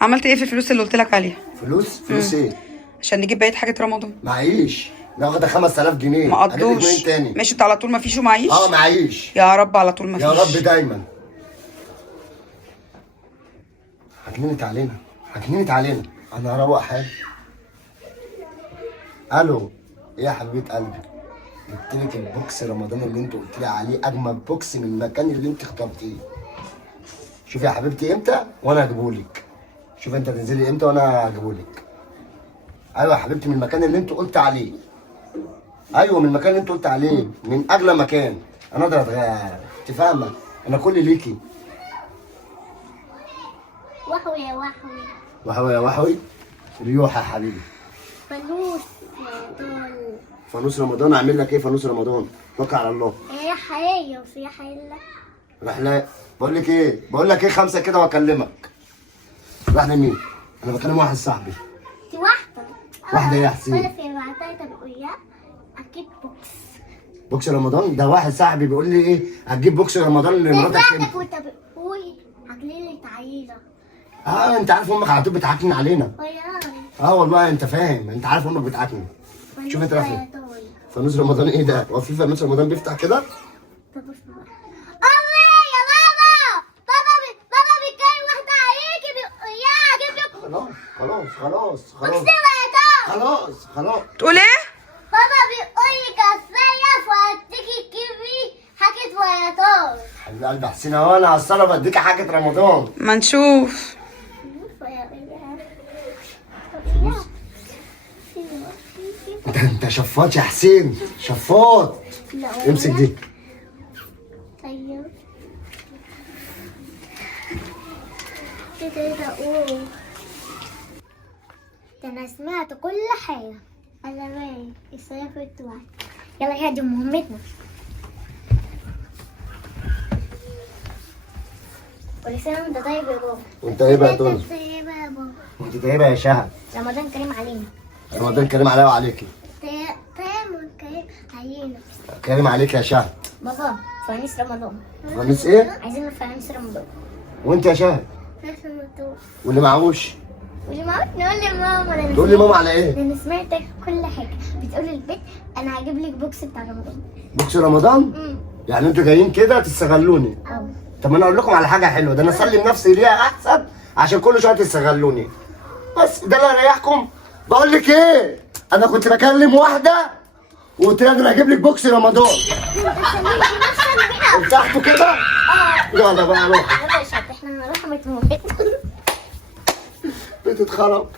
عملت ايه في الفلوس اللي قلت لك عليها؟ فلوس ايه؟ عشان نجيب بقيه حاجه رمضان. معيش. ده واخده 5000 جنيه. ما اجيب لك منين قضوش. تاني؟ ماشي انت على طول ما فيش ومعيش؟ معيش. يا رب على طول ما فيش. يا رب دايما. هتنينت علينا. انا هروق حالي. الو. ايه يا حبيبه قلبي؟ جبت لك البوكس رمضان اللي انت قلت لي عليه، اجمل بوكس من المكان اللي انت اخترتيه. شوفي يا حبيبتي امتى وانا هجيبهولك. شوفي انت تنزلي امتى وانا هجيبهولك. ايوه يا حبيبتي، من المكان اللي انت قلت عليه. ايوه من المكان اللي انت قلت عليه، من اغلى مكان. انا اقدر انت فاهمه؟ انا كل ليكي. وحوي يا وحوي. وحوي يا وحوي. ريوح يا حبيبي. فانوس رمضان. فانوس رمضان. اعمل لك ايه فانوس رمضان؟ توكل على الله. يا حقيقي وفي حيلة. رحلة. بقول لك ايه 5 كده واكلمك. رحلة مين؟ انا بكلم واحد صاحبي. دي واحدة. واحدة ايه يا حسين؟ ولا في بعتها تبقوا اياه اكيد بوكس. بوكس رمضان؟ ده واحد صاحبي بيقول لي ايه هتجيب بوكس رمضان لمراتك بتاعتك امتى؟ وانت بتقولي هتجيلي تعييرة. انت عارف امك على طول بتعكنن علينا. وياي. والله انت فاهم، انت عارف امك بتعكنن. شوف انت رايح فين؟ فانوس رمضان ايه ده؟ هو في فانوس رمضان بيفتح كده؟ طب اسمع. يا بابا. بابا بيتكلم واحدة عليكي يا اجيب لك. خلاص. خلاص. تقول ايه؟ بابا بيقول لي كفايه فهتيجي تجيبي حاجه فياطار. حبيب قلبي حسين اهو، انا على الصلاه بديك حاجه رمضان. ما نشوف. انت شفاط يا حسين، شفاط. امسك دي. طيب كده اقول ده انا سمعت كل حاجه. انا باين السيافة بتوعي. يلا يا دي مهمتنا. كل سنه وانت طيب يا بابا. وانت ايه بقى تقول؟ وانت طيب يا بابا. وانت طيبه يا شهد. رمضان كريم علينا. رمضان كريم عليا وعليكي. كريم علينا. كريم عليك يا شهد. بابا فوانيس رمضان. فانوس ايه؟ عايزين فوانيس رمضان. وانت يا شهد؟ فوانيس رمضان. واللي معهوش؟ واللي معاك نقول لماما. تقول لي ماما على ايه؟ انا سمعتك كل حاجه بتقول للبيت انا هجيب لك بوكس بتاع رمضان. بوكس رمضان؟ يعني انتوا جايين كده تستغلوني؟ طب انا اقول لكم على حاجه حلوه، ده انا اسلم نفسي ليها احسن عشان كل شويه تستغلوني. بس ده اللي هيريحكم. بقول لك ايه؟ انا كنت بكلم واحده وقلت لها انا هجيب لك بوكس رمضان. ارتحتوا كده؟ يلا بقى روح. يلا يا شباب احنا هنروح متموتنا. بتتخرب.